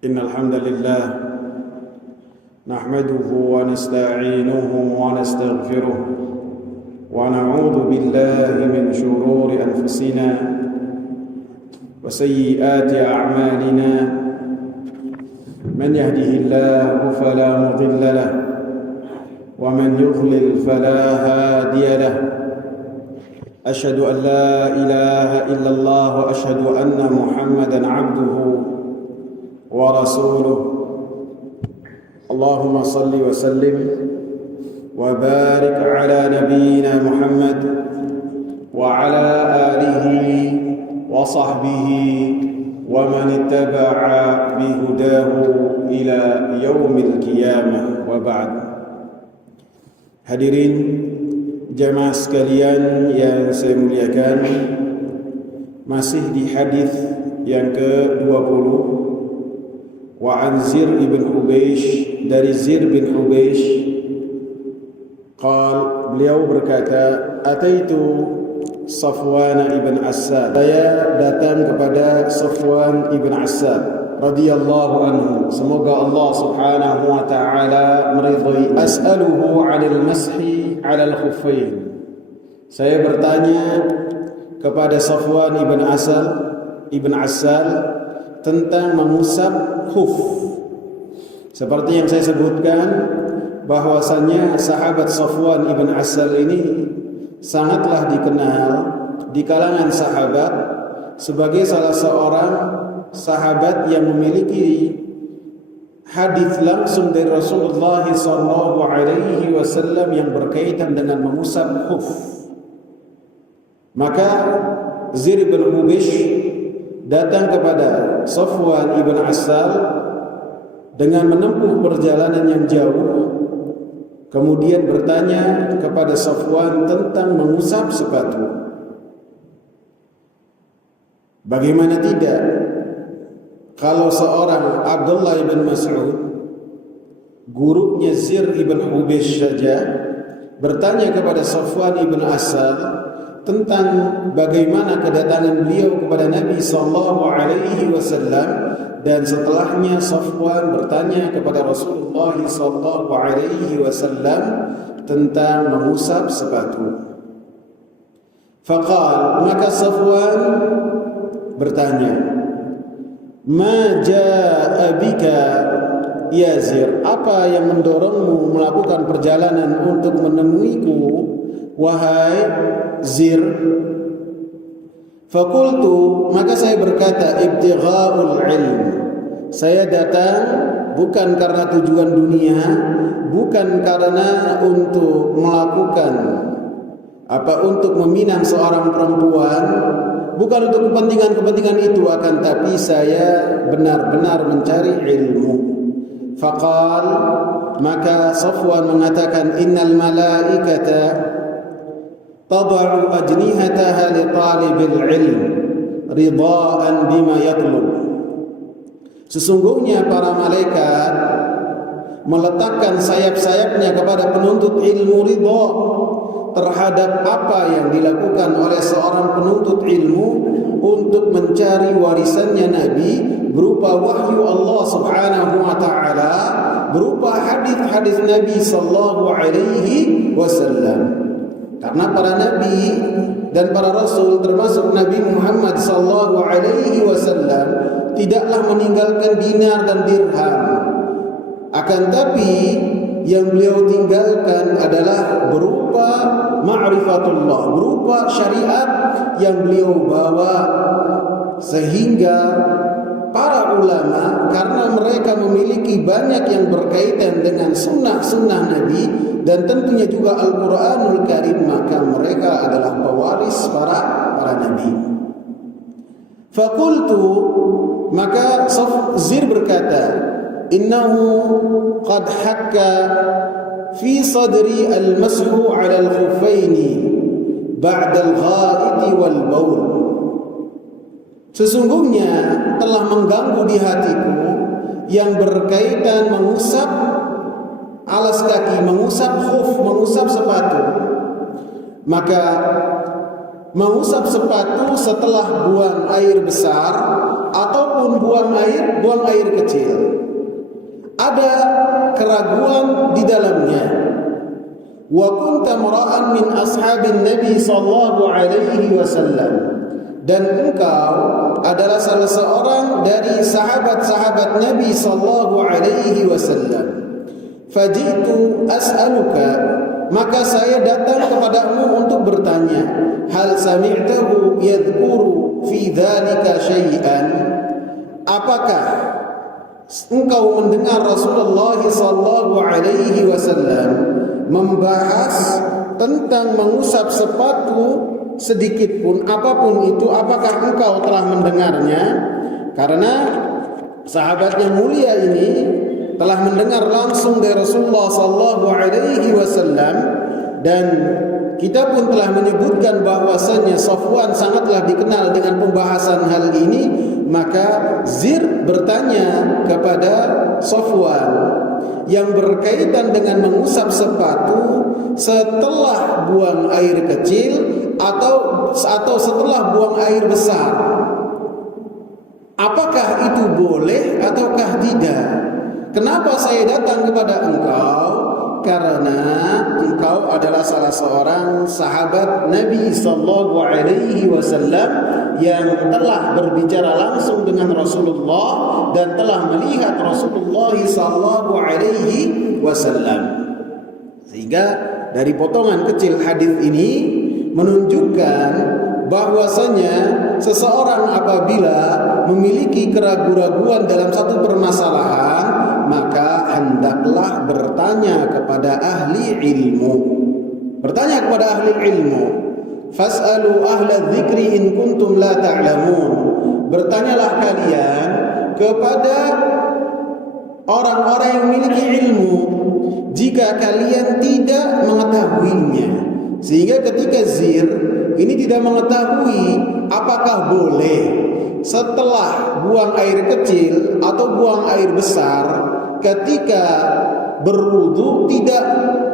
إن الحمد لله نحمده ونستعينه ونستغفره ونعوذ بالله من شرور أنفسنا وسيئات أعمالنا من يهده الله فلا مضل له ومن يضلل فلا هادي له أشهد أن لا إله إلا الله وأشهد أن محمدا عبده ورسوله اللهم صل وسلم وبارك على نبينا محمد وعلى آله وصحبه ومن اتبع بهداه إلى يوم القيامة وبعد. Hadirin jamaah sekalian yang saya muliakan, masih di hadis yang ke-20. Wa an Zir ibn Hubeish, dari Zir bin Hubeish, beliau berkata, ataitu Safwan ibn Assad, saya datang kepada Safwan ibn Assad radhiyallahu anhu, semoga Allah subhanahu wa ta'ala meridhai, as'aluhu 'anil mashi 'alal khuffain. Saya bertanya kepada Safwan ibn Assad tentang mengusap khuf. Seperti yang saya sebutkan, bahwasannya sahabat Safwan ibn Assad ini sangatlah dikenal di kalangan sahabat sebagai salah seorang sahabat yang memiliki hadis langsung dari Rasulullah SAW yang berkaitan dengan mengusap khuf. Maka Zir bin Hubeish datang kepada Safwan ibn Assad dengan menempuh perjalanan yang jauh, kemudian bertanya kepada Safwan tentang mengusap sepatu. Bagaimana tidak, kalau seorang Abdullah ibn Mas'ud, gurunya Zir ibn Hubeish saja, bertanya kepada Safwan ibn Assad tentang bagaimana kedatangan beliau kepada Nabi SAW, dan setelahnya Safwan bertanya kepada Rasulullah SAW tentang mengusap sepatu. Faqal, maka Safwan bertanya, ma jaa bika ya Zir, apa yang mendorongmu melakukan perjalanan untuk menemuiku wahai Zir? Fakultu, maka saya berkata, ibtighaul ilm, saya datang bukan karena tujuan dunia, bukan karena untuk melakukan untuk meminang seorang perempuan, bukan untuk kepentingan-kepentingan itu, akan tapi saya benar-benar mencari ilmu. Faqal, maka Safwan mengatakan, innal malaikata tad'u ajnihataha li talibil ilm ridaan bima yatlub. Sesungguhnya para malaikat meletakkan sayap-sayapnya kepada penuntut ilmu, ridha terhadap apa yang dilakukan oleh seorang penuntut ilmu untuk mencari warisannya Nabi berupa wahyu Allah subhanahu wa ta'ala, berupa hadis-hadis Nabi sallallahu alaihi wasallam. Karena para nabi dan para rasul, termasuk Nabi Muhammad sallallahu alaihi wasallam, tidaklah meninggalkan dinar dan dirham. Akan tapi yang beliau tinggalkan adalah berupa ma'rifatullah, berupa syariat yang beliau bawa, sehingga para ulama, karena mereka memiliki banyak yang berkaitan dengan sunnah-sunnah Nabi dan tentunya juga Al-Quranul Karim, maka mereka adalah pewaris para Nabi. Fakultu, maka Zir berkata, innahu qad hakka fi sadri al-mashu 'ala al-khuffaini ba'da al-gha'iti wal baul. Sesungguhnya telah mengganggu di hatiku yang berkaitan mengusap alas kaki, mengusap khuf, mengusap sepatu. Maka mengusap sepatu setelah buang air besar ataupun ataupun buang air kecil, ada keraguan di dalamnya. Wa kunta mara'an min ashabin Nabi sallallahu alaihi wasallam, dan engkau adalah salah seorang dari sahabat-sahabat Nabi sallallahu alaihi wasallam. Fajitu as'aluka, maka saya datang kepadamu untuk bertanya, hal sami'tahu yadhkuru fi dzalika syai'an, apakah engkau mendengar Rasulullah sallallahu alaihi wasallam membahas tentang mengusap sepatu sedikit pun, apapun itu, apakah engkau telah mendengarnya? Karena sahabat yang mulia ini telah mendengar langsung dari Rasulullah sallallahu alaihi wasallam, dan kita pun telah menyebutkan bahwasanya Safwan sangatlah dikenal dengan pembahasan hal ini. Maka Zir bertanya kepada Safwan yang berkaitan dengan mengusap sepatu setelah buang air kecil atau setelah buang air besar, apakah itu boleh ataukah tidak? Kenapa saya datang kepada engkau? Karena engkau adalah salah seorang sahabat Nabi sallallahu alaihi wasallam yang telah berbicara langsung dengan Rasulullah dan telah melihat Rasulullah sallallahu alaihi wasallam. Sehingga dari potongan kecil hadis ini menunjukkan bahwasanya seseorang apabila memiliki keraguan-raguan dalam satu permasalahan, maka hendaklah bertanya kepada ahli ilmu. Bertanya kepada ahli ilmu. Fas'alu ahla dzikri in kuntum la ta'lamun. Bertanyalah kalian kepada orang-orang yang memiliki ilmu jika kalian tidak mengetahuinya. Sehingga ketika Zir ini tidak mengetahui apakah boleh setelah buang air kecil atau buang air besar ketika berwudu tidak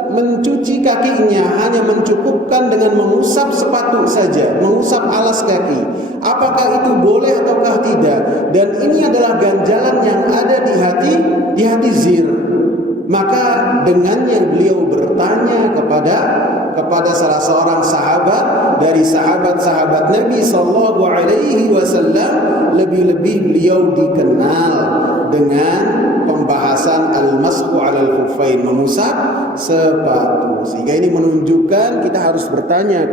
mencuci kakinya, hanya mencukupkan dengan mengusap sepatu saja, mengusap alas kaki. Apakah itu boleh ataukah tidak? Dan ini adalah ganjalan yang ada di hati Zir. Maka dengannya beliau bertanya kepada salah seorang sahabat dari sahabat-sahabat Nabi sallallahu alaihi wasallam, lebih-lebih beliau dikenal dengan pembahasan al-mashu 'alal khuffain, mengusap sepatu. Sehingga ini menunjukkan kita harus bertanya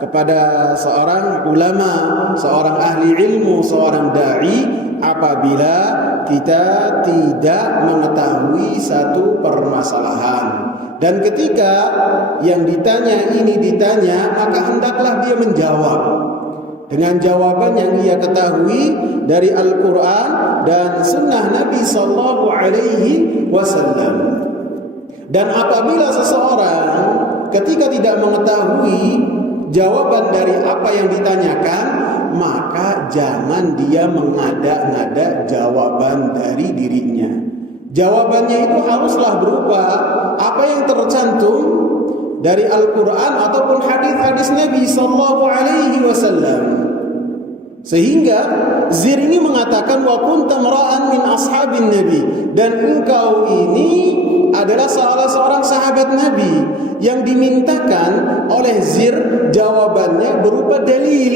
kepada seorang ulama, seorang ahli ilmu, seorang dai apabila kita tidak mengetahui satu permasalahan. Dan ketika yang ditanya ini ditanya, maka hendaklah dia menjawab dengan jawaban yang ia ketahui dari Al-Quran dan Sunnah Nabi Sallallahu Alaihi Wasallam. Dan apabila seseorang ketika tidak mengetahui jawaban dari apa yang ditanyakan, maka jangan dia mengada-ngada jawaban dari dirinya. Jawabannya itu haruslah berupa apa yang tercantum dari Al-Quran ataupun hadis-hadis Nabi Sallallahu Alaihi Wasallam. Sehingga Zir ini mengatakan wa kunta mara'an min ashabin Nabi, dan engkau ini adalah salah seorang sahabat Nabi. Yang dimintakan oleh Zir jawabannya berupa dalil,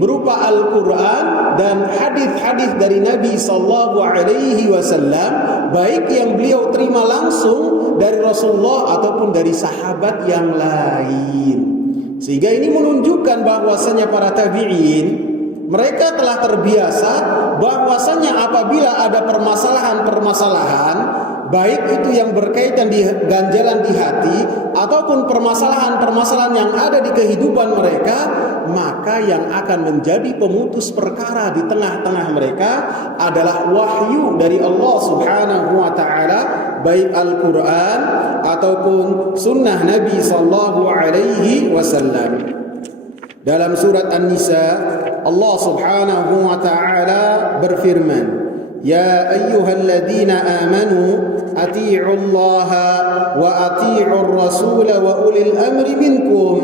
berupa Al-Quran dan hadis-hadis dari Nabi Sallallahu Alaihi Wasallam, baik yang beliau terima langsung dari Rasulullah ataupun dari sahabat yang lain. Sehingga ini menunjukkan bahwasanya para tabi'in mereka telah terbiasa bahwasanya apabila ada permasalahan-permasalahan, baik itu yang berkaitan di ganjalan di hati ataupun permasalahan-permasalahan yang ada di kehidupan mereka, maka yang akan menjadi pemutus perkara di tengah-tengah mereka adalah wahyu dari Allah Subhanahu wa taala, baik Al-Qur'an ataupun sunnah Nabi sallallahu alaihi wasallam. Dalam surat An-Nisa, Allah Subhanahu wa taala berfirman, "Ya ayyuhalladzina amanu atii'u Allah wa atii'ur rasul wa ulil amri minkum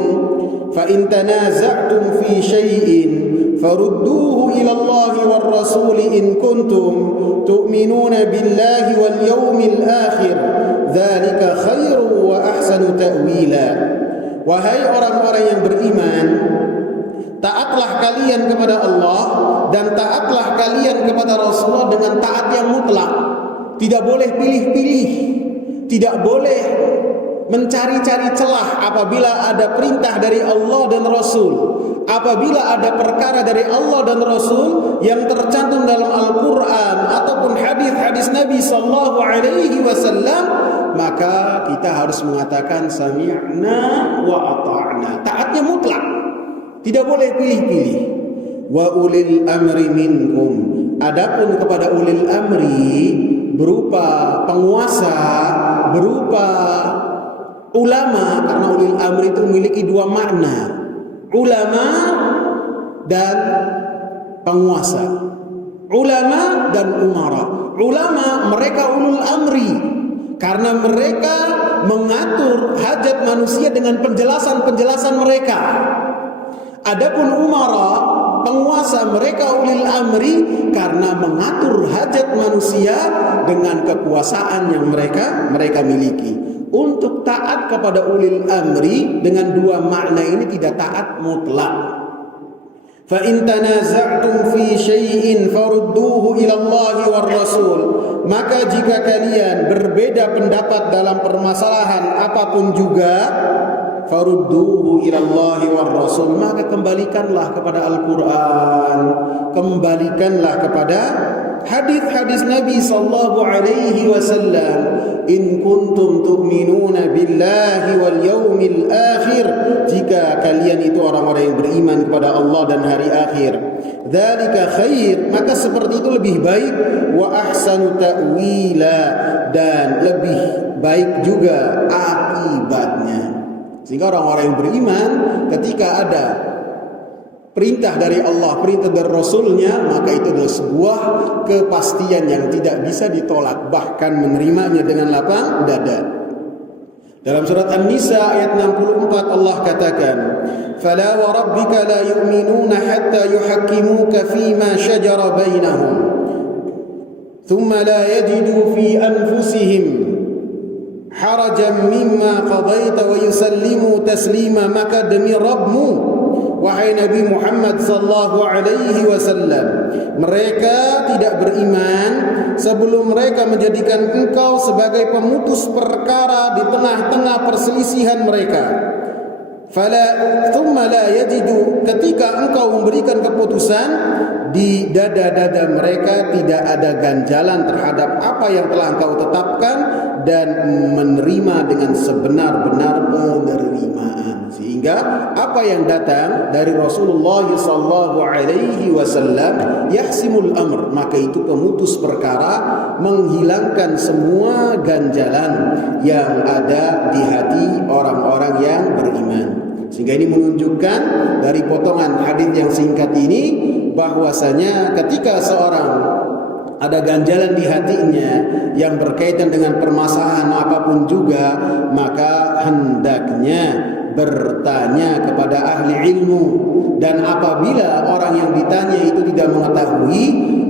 fa in tanaza'tum fi syai'in farudduhu ila Allah war rasul in kuntum tu'minuna billahi wal yawmil akhir dzalika khairu wa ahsanu ta'wila. Wahai orang-orang yang beriman, taatlah kalian kepada Allah dan taatlah kalian kepada Rasulullah dengan taat yang mutlak. Tidak boleh pilih-pilih, tidak boleh mencari-cari celah apabila ada perintah dari Allah dan Rasul. Apabila ada perkara dari Allah dan Rasul yang tercantum dalam Al-Quran ataupun hadis-hadis Nabi sallallahu alaihi wasallam, maka kita harus mengatakan sami'na wa ata'na. Taatnya mutlak, tidak boleh pilih-pilih. Wa ulil amri minkum. Adapun kepada ulil amri berupa penguasa, berupa ulama, karena ulil amri itu memiliki dua makna, ulama dan penguasa, ulama dan umara. Ulama mereka ulul amri karena mereka mengatur hajat manusia dengan penjelasan-penjelasan mereka. Adapun umara, penguasa, mereka ulil amri karena mengatur hajat manusia dengan kekuasaan yang mereka miliki. Untuk taat kepada ulil amri dengan dua makna ini tidak taat mutlak. Fa in tanaza'tum fi syai'in farudduhu ila Allah war Rasul. Maka jika kalian berbeda pendapat dalam permasalahan apapun juga, farudduhu ila Allah war Rasul, maka kembalikanlah kepada Al-Qur'an, kembalikanlah kepada hadis-hadis Nabi sallallahu alaihi wasallam. In kuntum tu'minuna billahi wal yawmil akhir, jika kalian itu orang-orang yang beriman kepada Allah dan hari akhir. Dzalika khair, maka seperti itu lebih baik. Wa ahsanu ta'wila, dan lebih baik juga akibatnya. Sehingga orang-orang yang beriman ketika ada perintah dari Allah, perintah dari Rasulnya, maka itu adalah sebuah kepastian yang tidak bisa ditolak, bahkan menerimanya dengan lapang dada. Dalam surat An-Nisa ayat 64 Allah katakan, "Fala wa rabbika la yu'minuna hatta yuhakkimuka fima shajara bainahum, thumma la yajidu fi anfusihim harajan mimma qadaita wa yusallimu taslima." Maka demi Rabbmu, wahai Nabi Muhammad sallallahu alaihi wasallam, mereka tidak beriman sebelum mereka menjadikan engkau sebagai pemutus perkara di tengah-tengah perselisihan mereka. Thumma la yajidu, ketika engkau memberikan keputusan, di dada-dada mereka tidak ada ganjalan terhadap apa yang telah engkau tetapkan, dan menerima dengan sebenar-benar penerimaan. Sehingga apa yang datang dari Rasulullah sallallahu alaihi wasallam yahsimul amr, maka itu pemutus perkara, menghilangkan semua ganjalan yang ada di hati orang-orang yang beriman. Sehingga ini menunjukkan dari potongan hadis yang singkat ini bahwasanya ketika seorang ada ganjalan di hatinya yang berkaitan dengan permasalahan apapun juga, maka hendaknya bertanya kepada ahli ilmu. Dan apabila orang yang ditanya itu tidak mengetahui,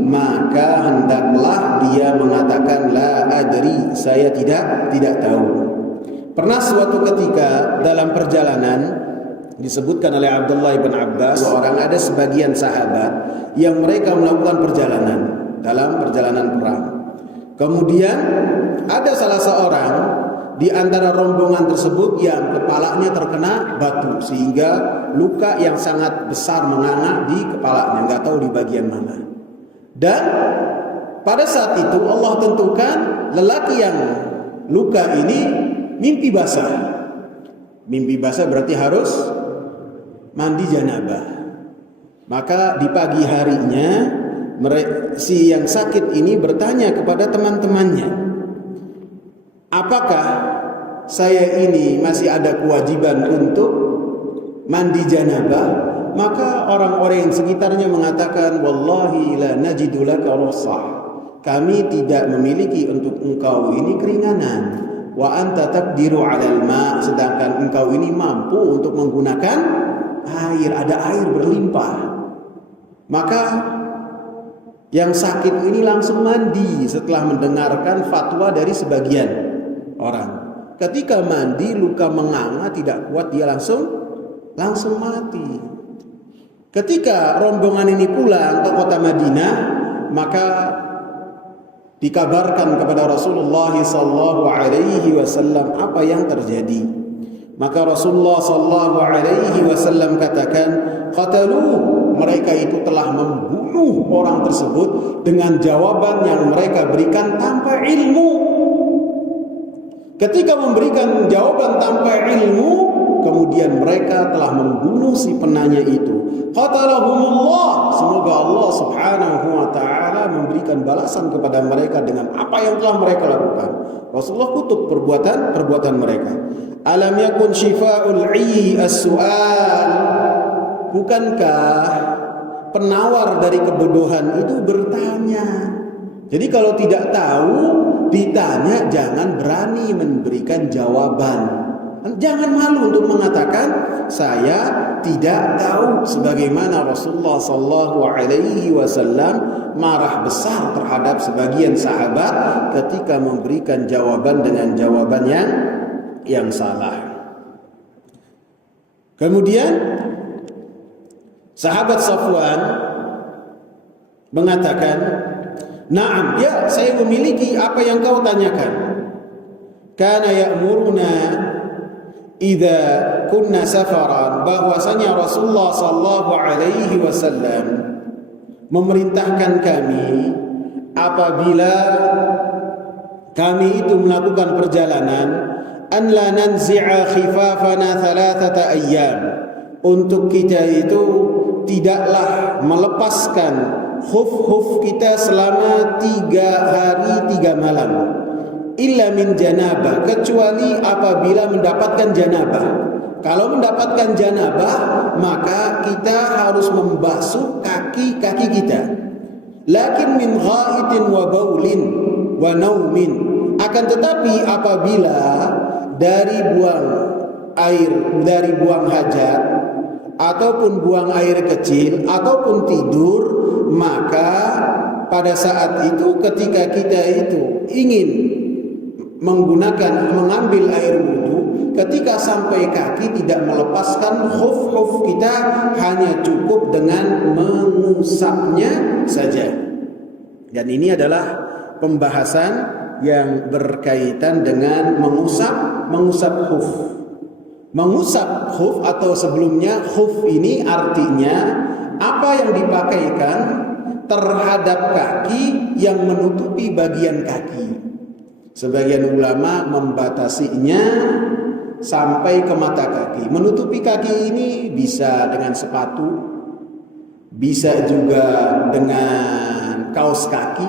maka hendaklah dia mengatakan la adri, saya tidak tahu. Pernah suatu ketika dalam perjalanan, disebutkan oleh Abdullah bin Abbas, ada sebagian sahabat yang mereka melakukan perjalanan dalam perjalanan perang. Kemudian ada salah seorang di antara rombongan tersebut yang kepalanya terkena batu sehingga luka yang sangat besar menganga di kepalanya, nggak tahu di bagian mana. Dan pada saat itu Allah tentukan lelaki yang luka ini mimpi basah. Mimpi basah berarti harus mandi janabah. Maka di pagi harinya si yang sakit ini bertanya kepada teman-temannya, apakah saya ini masih ada kewajiban untuk mandi janabah? Maka orang-orang yang sekitarnya mengatakan, wallahi la najidu laka rukhsah, kami tidak memiliki untuk engkau ini keringanan. Wa anta taqdiru 'alal ma', sedangkan engkau ini mampu untuk menggunakan air, ada air berlimpah. Maka yang sakit ini langsung mandi setelah mendengarkan fatwa dari sebagian orang. Ketika mandi luka menganga tidak kuat, dia langsung mati. Ketika rombongan ini pulang ke kota Madinah, maka dikabarkan kepada Rasulullah SAW apa yang terjadi. Maka Rasulullah SAW katakan, qatalu, mereka itu telah membunuh orang tersebut dengan jawaban yang mereka berikan tanpa ilmu. Ketika memberikan jawaban tanpa ilmu, kemudian mereka telah membunuh si penanya itu. Qatalahumullah, semoga Allah Subhanahu wa taala memberikan balasan kepada mereka dengan apa yang telah mereka lakukan. Rasulullah kutuk perbuatan mereka. Alam yakun syifa'ul 'i as-su'al. Bukankah penawar dari kebodohan itu bertanya? Jadi kalau tidak tahu ditanya, jangan berani memberikan jawaban. Jangan malu untuk mengatakan saya tidak tahu, sebagaimana Rasulullah SAW marah besar terhadap sebagian sahabat ketika memberikan jawaban dengan jawaban yang salah. Kemudian sahabat Safwan mengatakan, "Na'am, ya, saya memiliki apa yang kau tanyakan. Kana ya'muruna idza kunna safaran," bahwasanya Rasulullah sallallahu alaihi wasallam memerintahkan kami apabila kami itu melakukan perjalanan, an la nanzi'a khifafana thalathata ayyam, untuk kita itu tidaklah melepaskan khuf-khuf kita selama 3 hari 3 malam, illa min janabah, kecuali apabila mendapatkan janabah. Kalau mendapatkan janabah, maka kita harus membasuh kaki-kaki kita. Lakin min ghaitin wa baulin wa naumin, akan tetapi apabila dari buang hajat ataupun buang air kecil ataupun tidur, maka pada saat itu ketika kita itu ingin mengambil air wudu, ketika sampai kaki tidak melepaskan khuf-khuf kita, hanya cukup dengan mengusapnya saja. Dan ini adalah pembahasan yang berkaitan dengan mengusap khuf. Mengusap khuf atau sebelumnya khuf ini artinya apa yang dipakaikan terhadap kaki yang menutupi bagian kaki. Sebagian ulama membatasinya sampai ke mata kaki. Menutupi kaki ini bisa dengan sepatu, bisa juga dengan kaos kaki.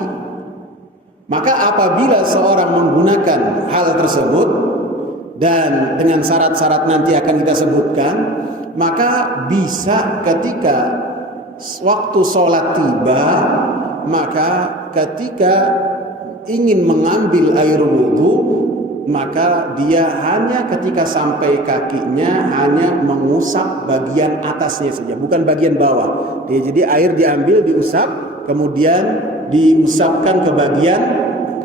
Maka apabila seorang menggunakan hal tersebut dan dengan syarat-syarat nanti akan kita sebutkan, maka bisa ketika waktu sholat tiba, maka ketika ingin mengambil air wudhu, maka dia hanya ketika sampai kakinya hanya mengusap bagian atasnya saja, bukan bagian bawah. Jadi air diambil, diusap, kemudian diusapkan ke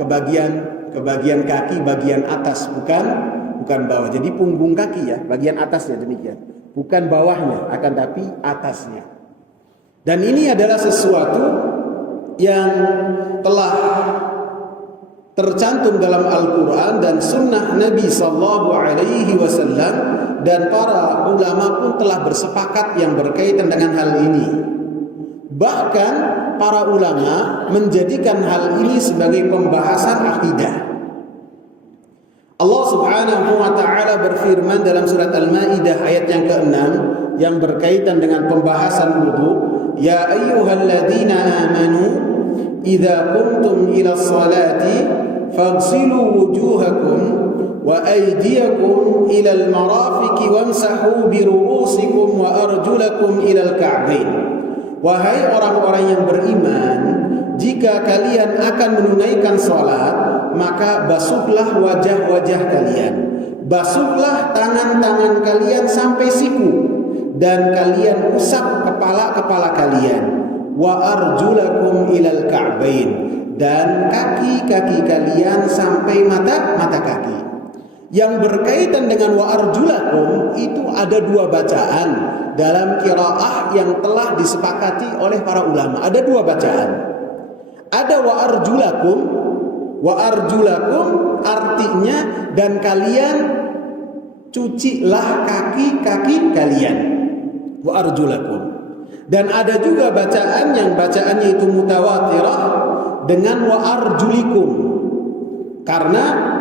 bagian kaki, bagian atas, bukan bawah. Jadi punggung kaki ya, bagian atasnya demikian, bukan bawahnya, akan tapi atasnya. Dan ini adalah sesuatu yang telah tercantum dalam Al-Quran dan Sunnah Nabi Sallallahu Alaihi Wasallam, dan para ulama pun telah bersepakat yang berkaitan dengan hal ini. Bahkan para ulama menjadikan hal ini sebagai pembahasan akidah. Allah Subhanahu wa taala berfirman dalam surat Al-Maidah ayat yang ke-6 yang berkaitan dengan pembahasan wudu, ya ayyuhalladzina amanu idza qumtum ila sholati faghsilu wujuhakum wa aydiyakum ila al-marafiqi wamsahu bi ru'usikum wa arjulakum ila al-ka'bain. Wahai orang-orang yang beriman, jika kalian akan menunaikan salat, maka basuhlah wajah-wajah kalian, basuhlah tangan-tangan kalian sampai siku, dan kalian usap kepala-kepala kalian. wa arjulakum ilal ka'bain, dan kaki-kaki kalian sampai mata kaki. Yang berkaitan dengan wa arjulakum itu ada dua bacaan dalam qiraah yang telah disepakati oleh para ulama. Ada dua bacaan. Ada wa arjulakum artinya dan kalian cucilah kaki-kaki kalian. Wa arjulakum. Dan ada juga bacaan yang bacaannya itu mutawatirah dengan wa arjulikum. Karena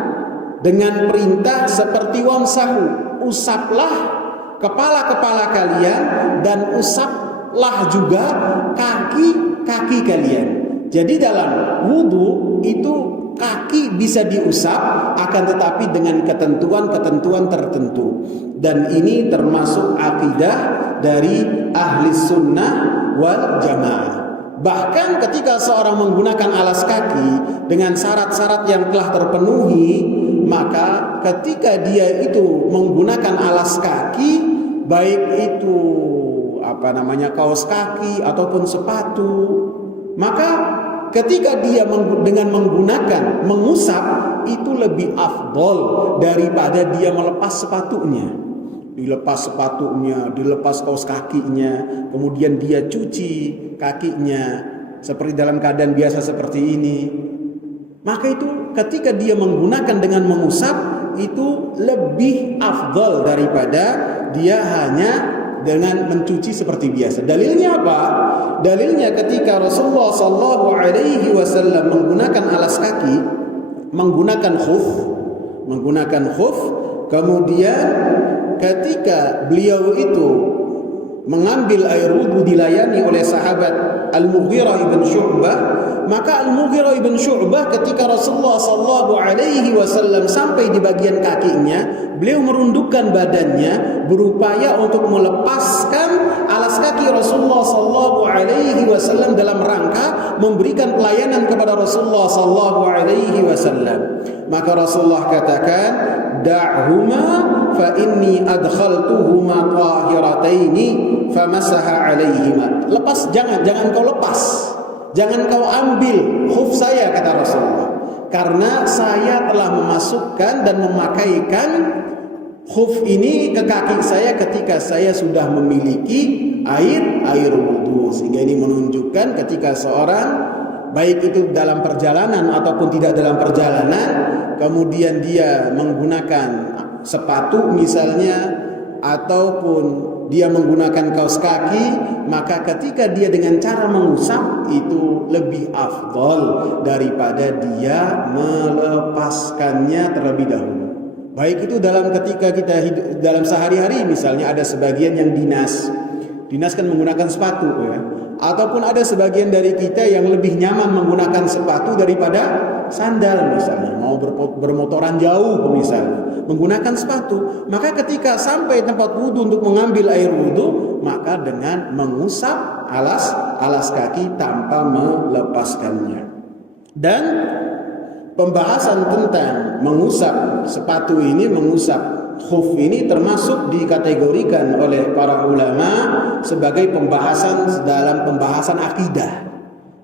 dengan perintah seperti wamsahu, usaplah kepala-kepala kalian dan usaplah juga kaki-kaki kalian. Jadi dalam wudu itu kaki bisa diusap, akan tetapi dengan ketentuan-ketentuan tertentu. Dan ini termasuk akidah dari ahli sunnah wal jamaah. Bahkan ketika seorang menggunakan alas kaki dengan syarat-syarat yang telah terpenuhi, maka ketika dia itu menggunakan alas kaki, baik itu kaos kaki ataupun sepatu, maka ketika dia dengan menggunakan mengusap itu lebih afdol daripada dia melepas sepatunya. Dilepas sepatunya, dilepas kaos kakinya, kemudian dia cuci kakinya seperti dalam keadaan biasa seperti ini. Maka itu ketika dia menggunakan dengan mengusap itu lebih afdal daripada dia hanya dengan mencuci seperti biasa. Dalilnya apa? Dalilnya ketika Rasulullah SAW menggunakan alas kaki, menggunakan khuf, kemudian ketika beliau itu mengambil air wudu dilayani oleh sahabat Al-Mughirah ibn Syu'bah, maka Al-Mughirah ibn Syu'bah ketika Rasulullah SAW sampai di bagian kakinya, beliau merundukkan badannya berupaya untuk melepaskan alas kaki Rasulullah SAW dalam rangka memberikan pelayanan kepada Rasulullah SAW. Maka Rasulullah katakan, da'huma fa inni adkhaltuhuma tahirataini famasaha alaihima. Lepas, jangan kau lepas, jangan kau ambil khuf saya, kata Rasulullah, karena saya telah memasukkan dan memakaikan khuf ini ke kaki saya ketika saya sudah memiliki air wudu. Sehingga ini menunjukkan ketika seorang baik itu dalam perjalanan ataupun tidak dalam perjalanan, kemudian dia menggunakan sepatu misalnya ataupun dia menggunakan kaos kaki, maka ketika dia dengan cara mengusap itu lebih afdol daripada dia melepaskannya terlebih dahulu. Baik itu ketika kita hidup dalam sehari-hari, misalnya ada sebagian yang dinas kan menggunakan sepatu ya. Ataupun ada sebagian dari kita yang lebih nyaman menggunakan sepatu daripada sandal misalnya, mau bermotoran jauh misalnya, menggunakan sepatu. Maka ketika sampai tempat wudu untuk mengambil air wudu, maka dengan mengusap alas kaki tanpa melepaskannya. Dan pembahasan tentang mengusap sepatu ini, mengusap khuf ini termasuk dikategorikan oleh para ulama sebagai dalam pembahasan akidah.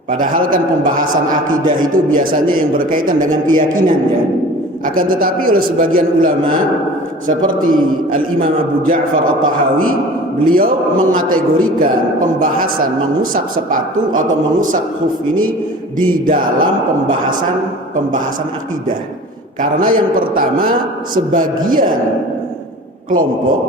Padahal kan pembahasan akidah itu biasanya yang berkaitan dengan keyakinan ya. Akan tetapi oleh sebagian ulama seperti Al-Imam Abu Ja'far At-Tahawi, beliau mengategorikan pembahasan mengusap sepatu atau mengusap khuf ini di dalam pembahasan akidah. Karena yang pertama, sebagian kelompok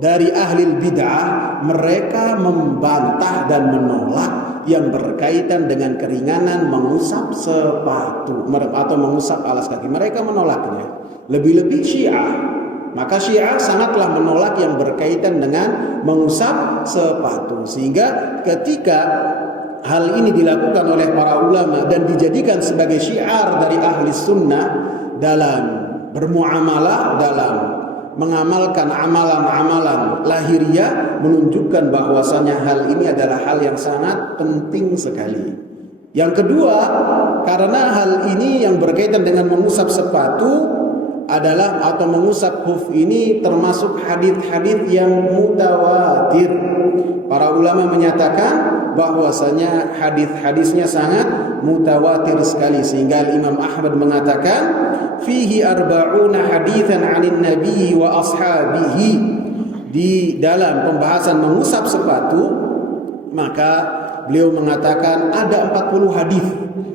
dari ahli bid'ah mereka membantah dan menolak yang berkaitan dengan keringanan mengusap sepatu atau mengusap alas kaki. Mereka menolaknya. Lebih-lebih Syiah. Maka Syiah sangatlah menolak yang berkaitan dengan mengusap sepatu. Sehingga ketika hal ini dilakukan oleh para ulama dan dijadikan sebagai syiar dari ahli sunnah dalam bermuamalah, dalam mengamalkan amalan-amalan lahiriah, menunjukkan bahwasanya hal ini adalah hal yang sangat penting sekali. Yang kedua, karena hal ini yang berkaitan dengan mengusap sepatu adalah atau mengusap khuf ini termasuk hadis-hadis yang mutawatir. Para ulama menyatakan bahwasanya hadis-hadisnya sangat mutawatir sekali, sehingga Imam Ahmad mengatakan fihi arba'una haditsan 'anil nabi wa ashabihi. Di dalam pembahasan mengusap sepatu, maka beliau mengatakan ada 40 hadis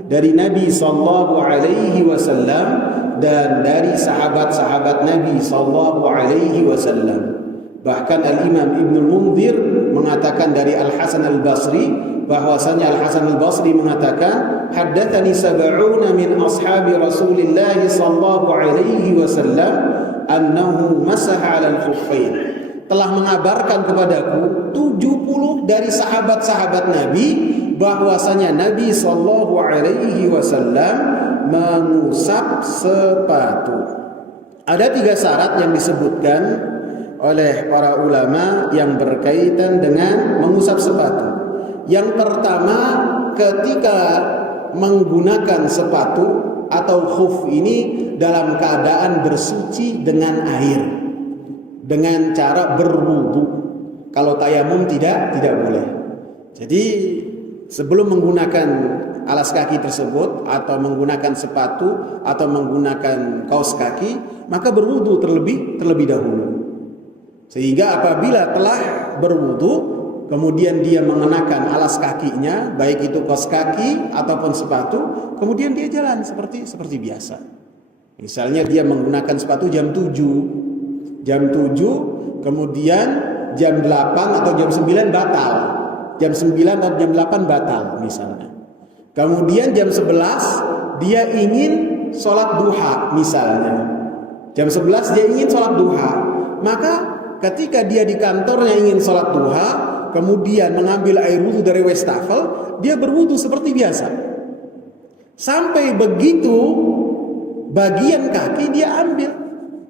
dari Nabi sallallahu alaihi wasallam dan dari sahabat-sahabat Nabi sallallahu alaihi wasallam. Bahkan Al-Imam Ibnul Munzir mengatakan dari Al-Hasan Al-Basri, bahwasanya Al-Hasan Al-Basri mengatakan haddatsani sab'una min ashabi Rasulillah sallallahu alaihi wasallam annahu masaha 'alal khuffain. Telah mengabarkan kepadaku 70 dari sahabat-sahabat Nabi bahwasanya Nabi sallallahu alaihi wasallam mengusap sepatu. Ada 3 syarat yang disebutkan oleh para ulama yang berkaitan dengan mengusap sepatu. Yang pertama, ketika menggunakan sepatu atau khuf ini dalam keadaan bersuci dengan air, dengan cara berwudu. Kalau tayamum tidak boleh. Jadi sebelum menggunakan alas kaki tersebut atau menggunakan sepatu atau menggunakan kaos kaki, maka berwudu terlebih dahulu. Sehingga apabila telah berwudu, kemudian dia mengenakan alas kakinya, baik itu kaos kaki ataupun sepatu, kemudian dia jalan seperti biasa. Misalnya dia menggunakan sepatu jam 7, kemudian jam 8 atau jam 9 batal. Jam 9 atau jam 8 batal misalnya. Kemudian jam 11 dia ingin sholat duha misalnya. Jam 11 dia ingin sholat duha. Maka ketika dia di kantornya ingin sholat duha, kemudian mengambil air wudhu dari wastafel, dia berwudhu seperti biasa. Sampai begitu bagian kaki dia ambil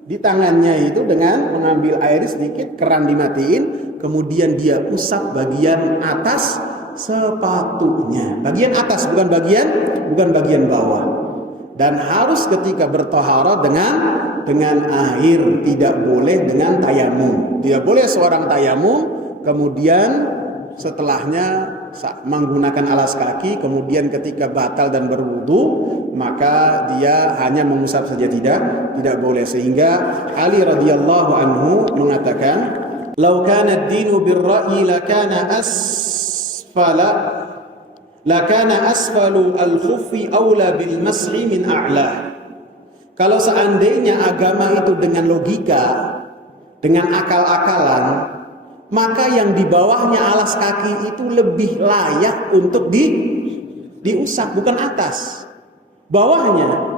di tangannya itu dengan mengambil air sedikit, keran dimatiin, kemudian dia usap bagian atas sepatunya. Bagian atas, bukan bagian bawah. Dan harus ketika bertaharah dengan air, tidak boleh dengan tayamum. Tidak boleh seorang tayamum kemudian setelahnya menggunakan alas kaki, kemudian ketika batal dan berwudu maka dia hanya mengusap saja, tidak boleh. Sehingga Ali radhiyallahu anhu mengatakan, "Lau kana ad-dinu bir-ra'yi lakana asfalu al-khuffi aula bil mas'i min a'la." Kalau seandainya agama itu dengan logika, dengan akal-akalan, maka yang di bawahnya alas kaki itu lebih layak untuk diusap, bukan atas, bawahnya.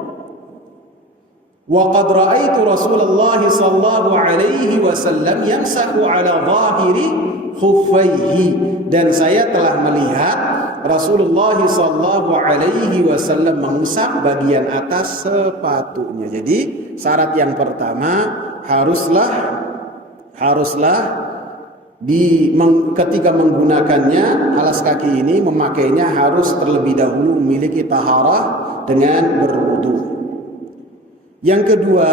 Wa qad ra'aitu Rasulullah sallallahu alaihi wasallam yamsahu ala dhahiri khuffaihi, dan saya telah melihat Rasulullah sallallahu alaihi wasallam mengusap bagian atas sepatunya. Jadi syarat yang pertama haruslah ketika menggunakannya alas kaki ini, memakainya harus terlebih dahulu memiliki taharah dengan berwudu. Yang kedua,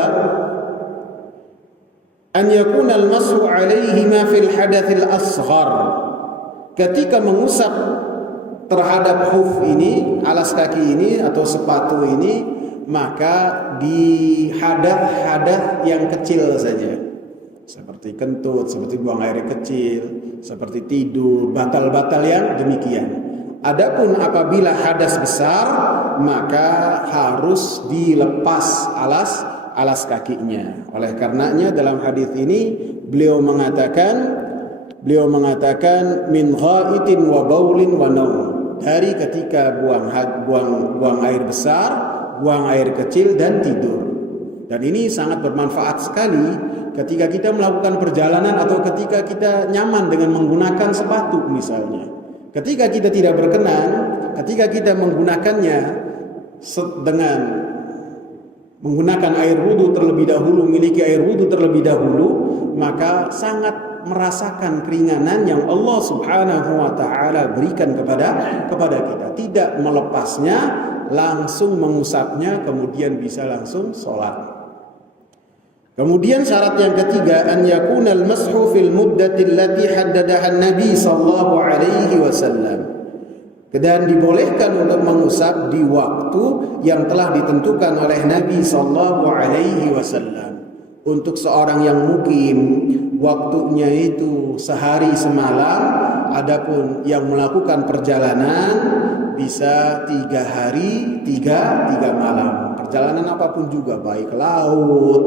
an yakuna al-mashu alaihi ma fil hadathil asghar. Ketika mengusap terhadap khuf ini, alas kaki ini atau sepatu ini, maka di hadath yang kecil saja, seperti kentut, seperti buang air kecil, seperti tidur, batal-batal yang demikian. Adapun apabila hadas besar, maka harus dilepas alas kakinya. Oleh karenanya dalam hadis ini beliau mengatakan min ghaitin wa baulin wa naum, dari ketika buang air besar, buang air kecil dan tidur. Dan ini sangat bermanfaat sekali ketika kita melakukan perjalanan atau ketika kita nyaman dengan menggunakan sepatu misalnya. Ketika kita tidak berkenan, ketika kita menggunakannya dengan menggunakan air wudhu terlebih dahulu, memiliki air wudhu terlebih dahulu, maka sangat merasakan keringanan yang Allah Subhanahu wa taala berikan kepada kita. Tidak melepasnya, langsung mengusapnya, kemudian bisa langsung sholat. Kemudian syarat yang ketiga, an yakunal mashu fil muddati allati haddadaha Nabi sallallahu alaihi wasallam. Dan dibolehkan untuk mengusap di waktu yang telah ditentukan oleh Nabi sallallahu alaihi wasallam. Untuk seorang yang mukim, waktunya itu sehari semalam. Adapun yang melakukan perjalanan bisa 3 hari 3 malam. Perjalanan apapun juga, baik laut,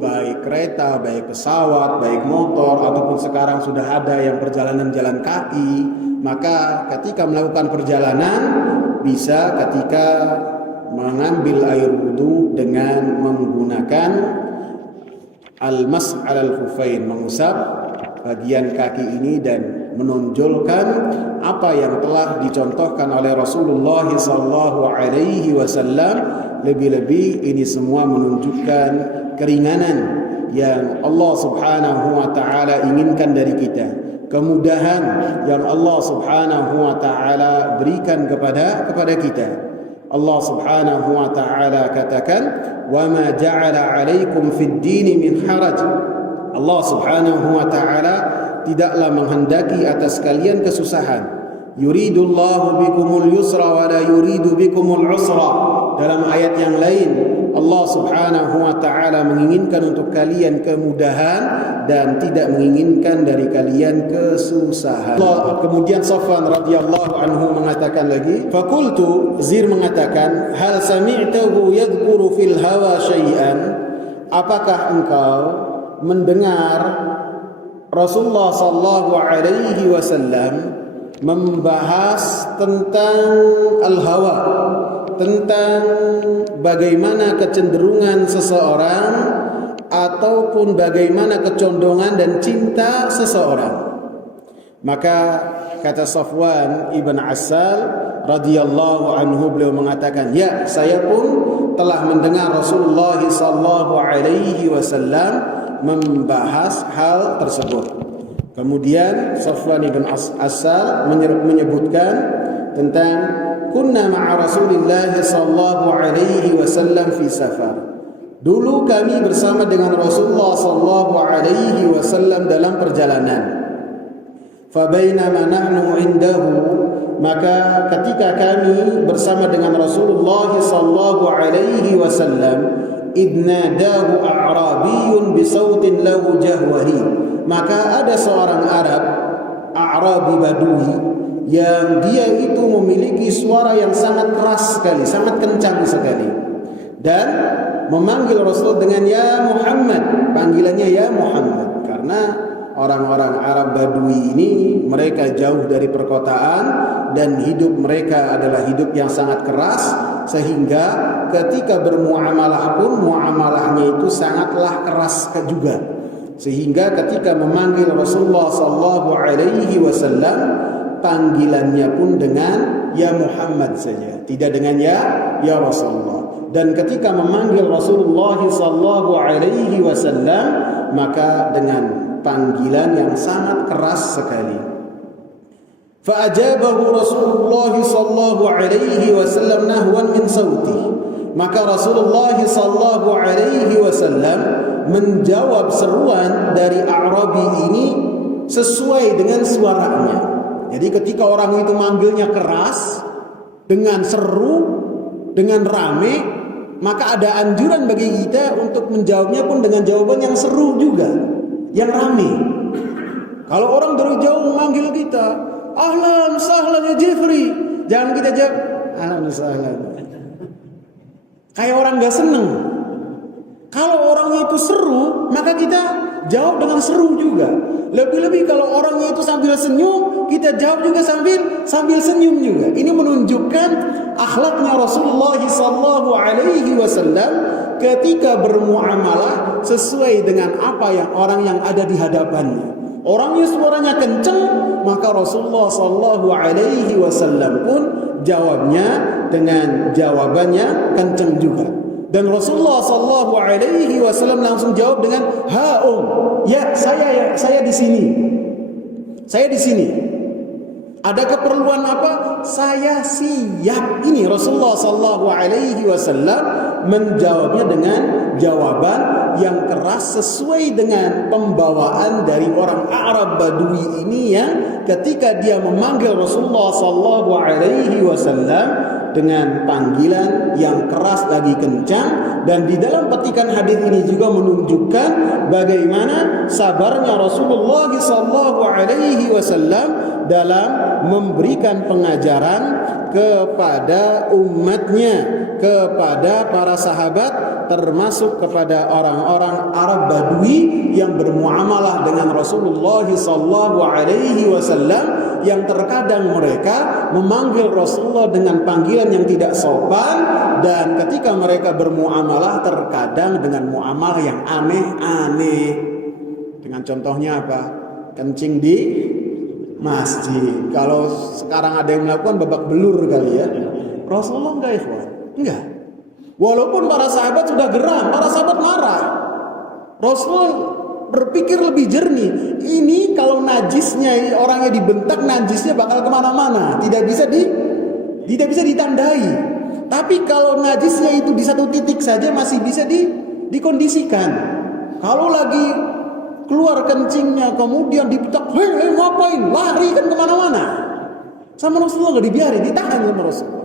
baik kereta, baik pesawat, baik motor, ataupun sekarang sudah ada yang perjalanan jalan kaki. Maka ketika melakukan perjalanan bisa ketika mengambil air wudu dengan menggunakan al-mas' 'alal khuffain, mengusap bagian kaki ini dan menonjolkan apa yang telah dicontohkan oleh Rasulullah sallallahu alaihi wasallam. Lebih-lebih ini semua menunjukkan keringanan yang Allah Subhanahu wa taala inginkan dari kita, kemudahan yang Allah Subhanahu wa taala berikan kepada kita. Allah Subhanahu wa taala katakan, "Wa ma ja'ala 'alaikum fid dini min haraj." Allah Subhanahu wa taala tidaklah menghendaki atas kalian kesusahan. Yuridullahu bikumul yusra wa la yuridu bikumul usra. Dalam ayat yang lain Allah Subhanahu wa taala menginginkan untuk kalian kemudahan dan tidak menginginkan dari kalian kesusahan. Kemudian Safwan radhiyallahu anhu mengatakan lagi, faqultu, Zir mengatakan, hal sami'tahu yadhkuru fil hawa syai'an? Apakah engkau mendengar Rasulullah sallallahu alaihi wasallam membahas tentang al-hawa, tentang bagaimana kecenderungan seseorang ataupun bagaimana kecondongan dan cinta seseorang? Maka kata Safwan ibn Assal radhiyallahu anhu, beliau mengatakan, ya, saya pun telah mendengar Rasulullah sallallahu alaihi wasallam membahas hal tersebut. Kemudian Safwan ibn Assal menyebutkan tentang kunna ma'a Rasulillah sallallahu alaihi wasallam fi safar. Dulu kami bersama dengan Rasulullah sallallahu alaihi wasallam dalam perjalanan. Fa bainama nahnu indahu, maka ketika kami bersama dengan Rasulullah sallallahu alaihi wasallam, idnadahu a'rabiyyun bi sautin lahu jahwari, maka ada seorang Arab, A'rabi Badui, yang dia itu memiliki suara yang sangat keras sekali, sangat kencang sekali, dan memanggil Rasul dengan ya Muhammad, panggilannya ya Muhammad. Karena orang-orang Arab Badui ini mereka jauh dari perkotaan dan hidup mereka adalah hidup yang sangat keras, sehingga ketika bermuamalah pun muamalahnya itu sangatlah keras juga. Sehingga ketika memanggil Rasulullah sallallahu alaihi wasallam, panggilannya pun dengan ya Muhammad saja, tidak dengan ya Rasulullah. Dan ketika memanggil Rasulullah sallallahu alaihi wasallam, maka dengan panggilan yang sangat keras sekali. Fa ajabahu Rasulullah sallallahu alaihi wasallam nahwan min sautih. Maka Rasulullah sallallahu alaihi wasallam menjawab seruan dari A'rabi ini sesuai dengan suaranya. Jadi ketika orang itu manggilnya keras, dengan seru, dengan rame, maka ada anjuran bagi kita untuk menjawabnya pun dengan jawaban yang seru juga, yang rame. Kalau orang dari jauh memanggil kita, ahlan sahlan ya Jeffrey, jangan kita jawab ahlan sahlan, kayak orang gak seneng. Kalau orangnya itu seru, maka kita jawab dengan seru juga. Lebih-lebih kalau orangnya itu sambil senyum, kita jawab juga sambil senyum juga. Ini menunjukkan akhlaknya Rasulullah sallallahu alaihi wasallam ketika bermuamalah sesuai dengan apa yang orang yang ada di hadapannya. Orangnya suaranya kencang, maka Rasulullah sallallahu alaihi wasallam pun jawabnya dengan jawabannya kencang juga. Dan Rasulullah sallallahu alaihi wasallam langsung jawab dengan ya saya di sini. Saya di sini. Ada keperluan apa? Saya siap. Ini Rasulullah sallallahu alaihi wasallam menjawabnya dengan jawaban yang keras sesuai dengan pembawaan dari orang Arab Badui ini yang ketika dia memanggil Rasulullah sallallahu alaihi wasallam dengan panggilan yang keras lagi kencang. Dan di dalam petikan hadis ini juga menunjukkan bagaimana sabarnya Rasulullah sallallahu alaihi wasallam dalam memberikan pengajaran kepada umatnya, kepada para sahabat, termasuk kepada orang-orang Arab Badui yang bermuamalah dengan Rasulullah sallallahu alaihi wasallam, yang terkadang mereka memanggil Rasulullah dengan panggilan yang tidak sopan, dan ketika mereka bermuamalah terkadang dengan muamalah yang aneh-aneh. Dengan contohnya apa? Kencing di masjid. Kalau sekarang ada yang melakukan babak belur kali ya. Rasulullah enggak, ikhwan. Enggak. Walaupun para sahabat sudah geram, para sahabat marah, Rasul berpikir lebih jernih. Ini kalau najisnya orangnya dibentak, najisnya bakal kemana-mana, tidak bisa ditandai. Tapi kalau najisnya itu di satu titik saja masih bisa dikondisikan. Kalau lagi keluar kencingnya kemudian dibentak, hei ngapain, lari kan kemana-mana. Sama Rasulullah nggak dibiarin, ditahan sama Rasulullah.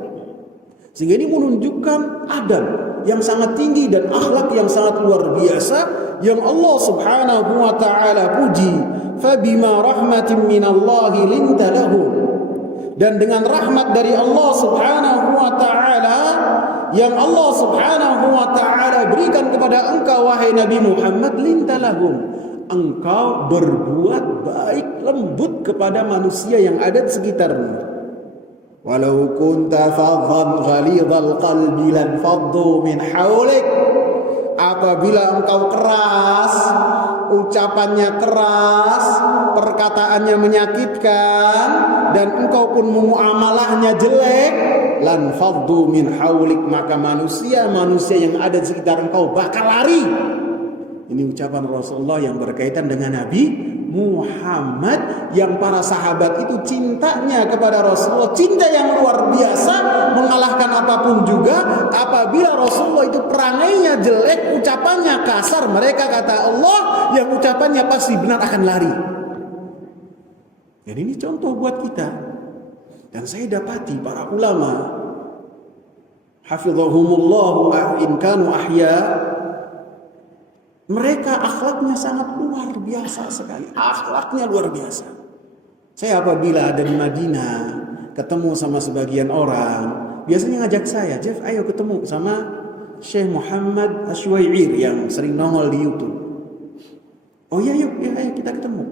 Sehingga ini menunjukkan adab yang sangat tinggi dan akhlak yang sangat luar biasa yang Allah Subhanahu wa taala puji. Fabima rahmatin minallahi linta lahum. Dan dengan rahmat dari Allah Subhanahu wa taala yang Allah Subhanahu wa taala berikan kepada engkau wahai Nabi Muhammad, linta lahum. Engkau berbuat baik, lembut kepada manusia yang ada di sekitarmu. Walau kunta fadhan ghalidhal qalbi lan faddu min haulik. Apabila engkau keras, ucapannya keras, perkataannya menyakitkan, dan engkau pun muamalahnya jelek, lan faddu min haulik, maka manusia yang ada di sekitar engkau bakal lari. Ini ucapan Rasulullah yang berkaitan dengan Nabi Muhammad, yang para sahabat itu cintanya kepada Rasulullah, cinta yang luar biasa, mengalahkan apapun juga. Apabila Rasulullah itu perangainya jelek, ucapannya kasar, mereka kata Allah yang ucapannya pasti benar akan lari. Dan ini contoh buat kita. Dan saya dapati para ulama hafizahumullah in kanu ahya, mereka akhlaknya sangat luar biasa sekali. Akhlaknya luar biasa. Saya apabila ada di Madinah, ketemu sama sebagian orang, biasanya ngajak saya, Jeff, ayo ketemu sama Syekh Muhammad Asywair yang sering nongol di YouTube. Oh iya, yuk, ya, ayo kita ketemu.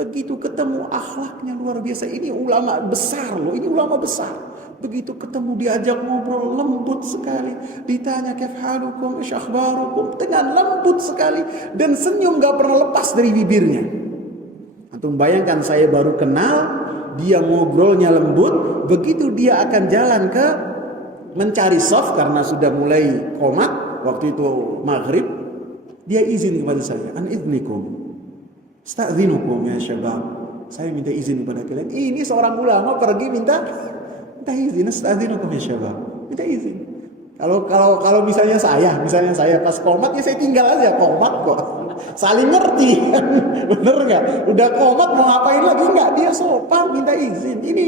Begitu ketemu, akhlaknya luar biasa. Ini ulama besar loh, ini ulama besar. Begitu ketemu, diajak ngobrol, lembut sekali. Ditanya kaif halukum, ish akhbarukum, dengan lembut sekali, dan senyum gak pernah lepas dari bibirnya. Antum bayangkan, saya baru kenal, dia ngobrolnya lembut. Begitu dia akan jalan ke mencari soft karena sudah mulai qomat, waktu itu maghrib, dia izin kepada saya, an idnikum, sta'dzinukum ya syabab, saya minta izin kepada kalian. Ini seorang ulama pergi minta izin, sta'dzinukum ya syabab, minta izin. Kalau misalnya saya pas qomat, ya saya tinggal aja, qomat kok. Saling ngerti kan? Bener nggak? Udah qomat mau ngapain lagi? Nggak, dia sopan minta izin. Ini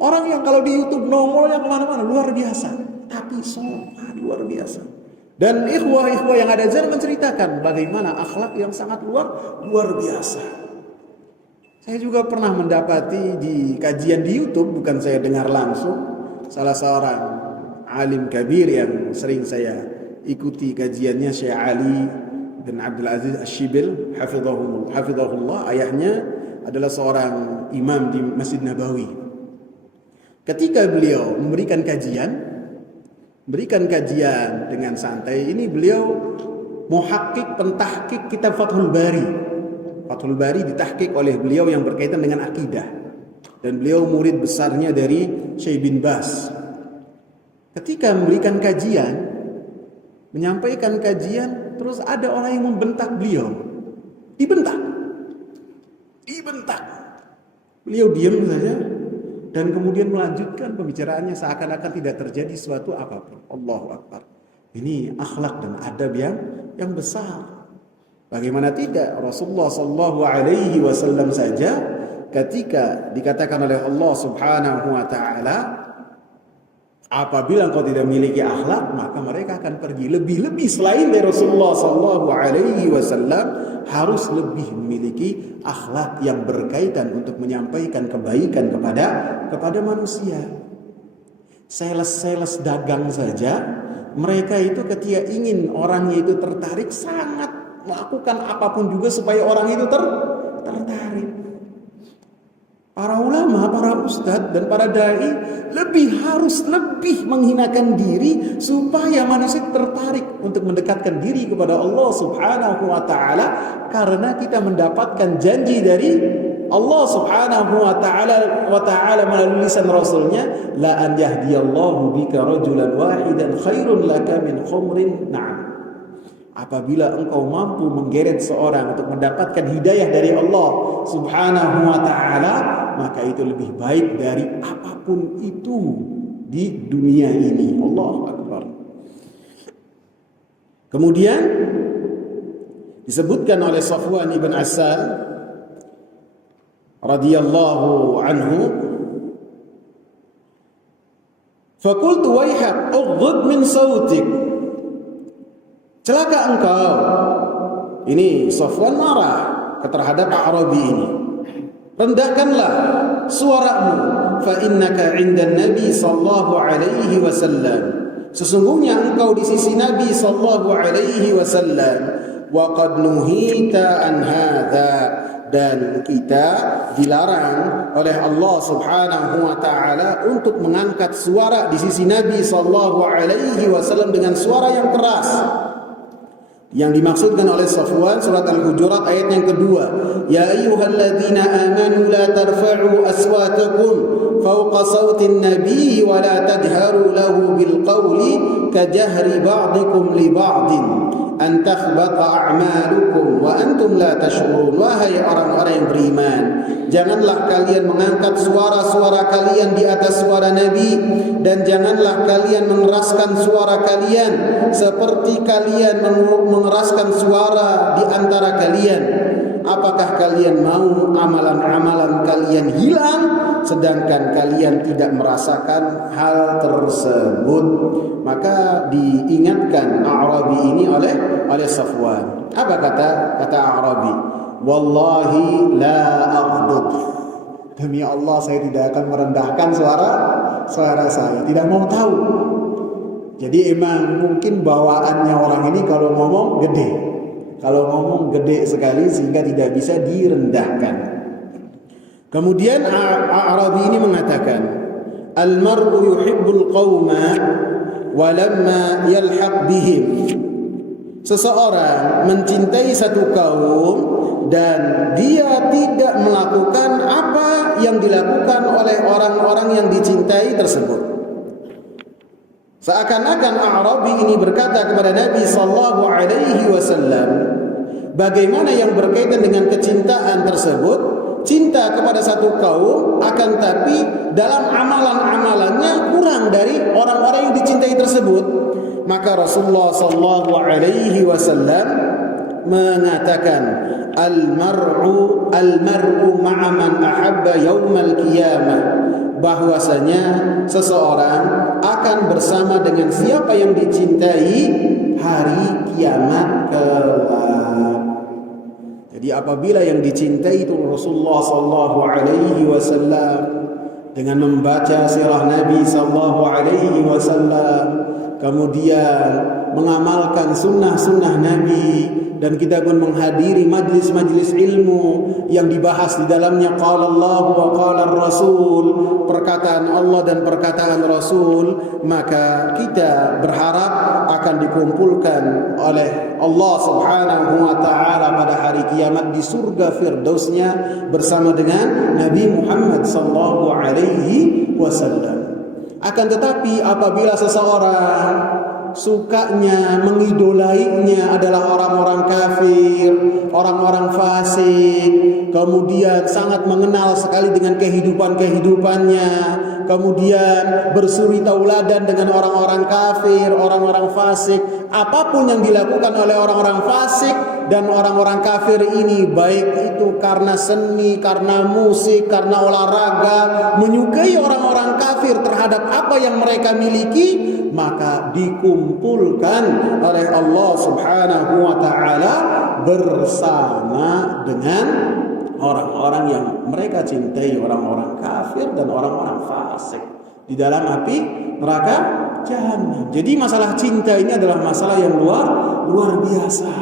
orang yang kalau di YouTube nongolnya kemana-mana luar biasa, tapi sopan luar biasa. Dan ikhwah yang ada di sana menceritakan bagaimana akhlak yang sangat luar biasa. Saya juga pernah mendapati di kajian di YouTube, bukan saya dengar langsung, salah seorang alim kabir yang sering saya ikuti kajiannya, Syekh Ali bin Abdul Aziz Asy-Syibil hafizahullah. Ayahnya adalah seorang imam di Masjid Nabawi. Ketika beliau memberikan kajian dengan santai, ini beliau muhakkik, pentahkik kitab Fathul Bari. Fathul Bari ditahkik oleh beliau yang berkaitan dengan akidah. Dan beliau murid besarnya dari Syekh bin Baz. Ketika memberikan kajian, menyampaikan kajian, terus ada orang yang membentak beliau. Dibentak. Beliau diam saja dan kemudian melanjutkan pembicaraannya seakan-akan tidak terjadi suatu apapun. Allahu Akbar. Ini akhlak dan adab yang yang besar. Bagaimana tidak, Rasulullah sallallahu alaihi wasallam saja ketika dikatakan oleh Allah Subhanahu wa taala, apabila engkau tidak memiliki akhlak, maka mereka akan pergi. Lebih-lebih selain dari Rasulullah sallallahu alaihi wasallam harus lebih memiliki akhlak yang berkaitan untuk menyampaikan kebaikan kepada manusia. Sales dagang saja, mereka itu ketika ingin orangnya itu tertarik, sangat melakukan apapun juga supaya orang itu tertarik. Para ulama, para ustadz dan para dai harus lebih menghinakan diri supaya manusia tertarik untuk mendekatkan diri kepada Allah Subhanahu wa taala, karena kita mendapatkan janji dari Allah Subhanahu wa taala melalui lisan Rasulnya, la an yahdiyallahu bika rajulan wahidan khairun laka min khumrin na'am. Apabila engkau mampu menggeret seorang untuk mendapatkan hidayah dari Allah Subhanahu wa taala, maka itu lebih baik dari apapun itu di dunia ini. Allahu Akbar. Kemudian disebutkan oleh Safwan ibn Asal radhiyallahu anhu, "Faqultu waihak ughud min sautik." Celaka engkau. Ini Safwan marah terhadap A'rabi ini. Rendahkanlah suaramu, fa innaka 'inda Nabi sallallahu alaihi wasallam. Sesungguhnya engkau di sisi Nabi sallallahu alaihi wasallam, wa qad nuhita an hadza, dan kita dilarang oleh Allah Subhanahu wa taala untuk mengangkat suara di sisi Nabi sallallahu alaihi wasallam dengan suara yang keras. Yang dimaksudkan oleh Safwan surat Al-Hujurat ayat yang kedua, ya ayyuhalladzina amanu la tarfa'u aswatakum fawqa sautin nabiy wa la tajharu lahu bil qawli kajahri ba'dikum li ba'din an takhbata a'malukum wa antum la tash'urun. Wahai orang-orang yang beriman, janganlah kalian mengangkat suara-suara kalian di atas suara Nabi, dan janganlah kalian mengeraskan suara kalian seperti kalian mengeraskan suara di antara kalian. Apakah kalian mau amalan-amalan kalian hilang sedangkan kalian tidak merasakan hal tersebut? Maka diingatkan A'rabi ini oleh Safwan. Apa kata A'rabi? Wallahi la aghdud. Demi Allah saya tidak akan merendahkan suara saya. Tidak mau tahu. Jadi emang mungkin bawaannya orang ini kalau ngomong gede. Kalau ngomong gede sekali sehingga tidak bisa direndahkan. Kemudian A'rabi ini mengatakan, al-mar'u yuhibbul qauma walamma yalhaq bihim. Seseorang mencintai satu kaum dan dia tidak melakukan apa yang dilakukan oleh orang-orang yang dicintai tersebut. Seakan-akan A'rabi ini berkata kepada Nabi sallallahu alaihi wasallam, bagaimana yang berkaitan dengan kecintaan tersebut, cinta kepada satu kaum, akan tapi dalam amalan-amalannya kurang dari orang-orang yang dicintai tersebut. Maka Rasulullah sallallahu alaihi wasallam mengatakan, al-mar'u ma'a man ahabba yaumal qiyamah, bahwasanya seseorang akan bersama dengan siapa yang dicintai hari kiamat kelak. Jadi apabila yang dicintai itu Rasulullah sallallahu alaihi wasallam, dengan membaca sirah Nabi sallallahu alaihi wasallam, kemudian mengamalkan sunnah-sunnah Nabi, dan kita pun menghadiri majlis-majlis ilmu yang dibahas di dalamnya qala Allah wa qala Rasul, perkataan Allah dan perkataan Rasul, maka kita berharap akan dikumpulkan oleh Allah Subhanahu wa taala pada hari kiamat di surga Firdausnya bersama dengan Nabi Muhammad sallallahu alaihi wasallam. Akan tetapi apabila seseorang sukanya, mengidolainya adalah orang-orang kafir, orang-orang fasik, kemudian sangat mengenal sekali dengan kehidupan-kehidupannya, kemudian bersuri tauladan dengan orang-orang kafir, orang-orang fasik. Apapun yang dilakukan oleh orang-orang fasik dan orang-orang kafir ini, baik itu karena seni, karena musik, karena olahraga, menyukai orang-orang kafir terhadap apa yang mereka miliki, maka dikumpulkan oleh Allah Subhanahu wa taala bersama dengan orang-orang yang mereka cintai, orang-orang kafir dan orang-orang fasik di dalam api neraka jahanam. Jadi masalah cinta ini adalah masalah yang luar biasa.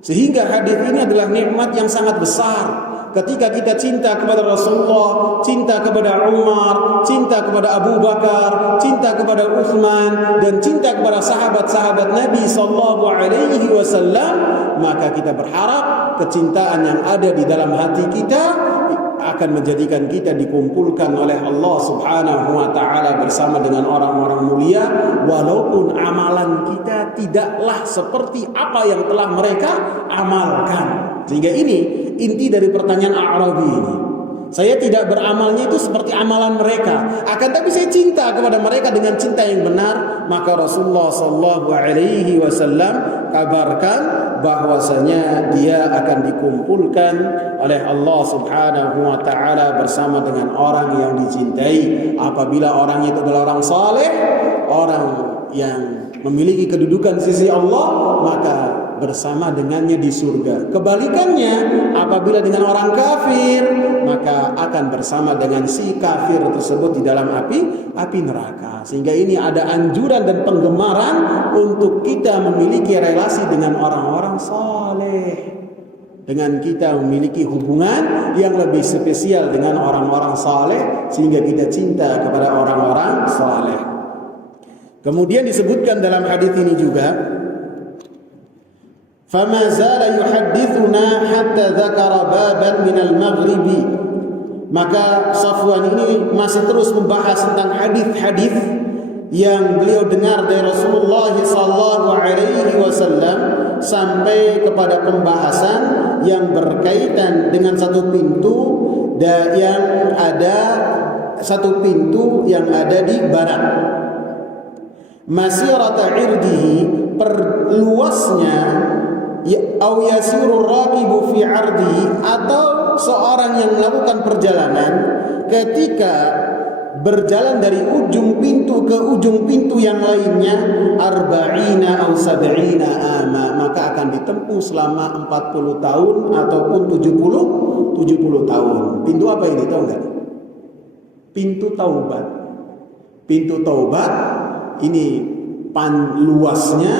Sehingga hadis ini adalah nikmat yang sangat besar. Ketika kita cinta kepada Rasulullah, cinta kepada Umar, cinta kepada Abu Bakar, cinta kepada Utsman, dan cinta kepada sahabat-sahabat Nabi sallallahu alaihi wasallam, maka kita berharap kecintaan yang ada di dalam hati kita akan menjadikan kita dikumpulkan oleh Allah Subhanahu wa taala bersama dengan orang-orang mulia, walaupun amalan kita tidaklah seperti apa yang telah mereka amalkan. Sehingga ini inti dari pertanyaan A'rabi ini. Saya tidak beramalnya itu seperti amalan mereka, akan tapi saya cinta kepada mereka dengan cinta yang benar. Maka Rasulullah sallallahu alaihi wasallam kabarkan bahwasanya dia akan dikumpulkan oleh Allah Subhanahu wa taala bersama dengan orang yang dicintai. Apabila orang itu adalah orang saleh, orang yang memiliki kedudukan di sisi Allah, maka bersama dengannya di surga. Kebalikannya, apabila dengan orang kafir, maka akan bersama dengan si kafir tersebut di dalam api neraka. Sehingga ini ada anjuran dan penggemaran untuk kita memiliki relasi dengan orang-orang saleh, dengan kita memiliki hubungan yang lebih spesial dengan orang-orang saleh, sehingga kita cinta kepada orang-orang saleh. Kemudian disebutkan dalam hadis ini juga, فَمَا زَالَ يُحَدِّثُنَا حَتَّى ذَكَرَ بَابًا مِنَ الْمَغْرِبِ. Maka Safwan ini masih terus membahas tentang hadis-hadis yang beliau dengar dari Rasulullah sallallahu alaihi wasallam, sampai kepada pembahasan yang berkaitan dengan satu pintu yang ada di barat. Masirata irdihi, perluasnya, au yasiru raqibu fi ardihi, atau seorang yang melakukan perjalanan ketika berjalan dari ujung pintu ke ujung pintu yang lainnya, arba'ina au sab'ina ama, maka akan ditempuh selama 40 tahun ataupun 70 tahun. Pintu apa ini, tahu enggak? Pintu taubat. Pintu taubat ini luasnya